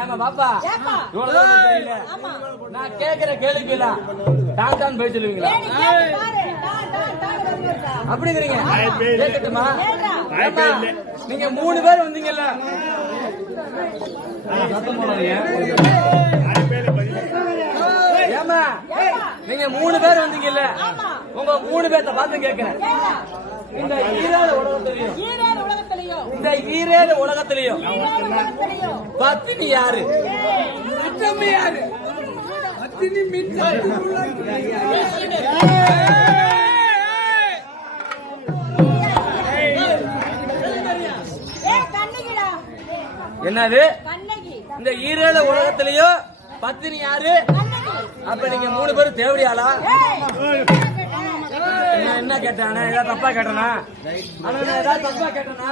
ஏமா பாப்பா நான் கேக்குற கேள்விக்கு தான் போய் சொல்லுவீங்களா அப்படிங்கிறீங்க? கேட்கட்டுமா? நீங்க 3 பேர் வந்தீங்கல்ல, ஏமா நீங்க 3 பேர் வந்தீங்கல்ல, உங்க 3 பேர்த்த பார்த்து கேட்கிறேன். இந்த ஈரேழு உலகத்திலையும் பத்தினி யாரு? யாரு பத்தினி? என்னது? இந்த ஈரேழு உலகத்திலையும் பத்தினி யாரு? அப்ப நீங்க 3 பேரும் தேவடியாளா? என்ன கேட்டானே? ஏதாவது தப்பா கேட்டனா? ஏதாவது தப்பா கேட்டனா?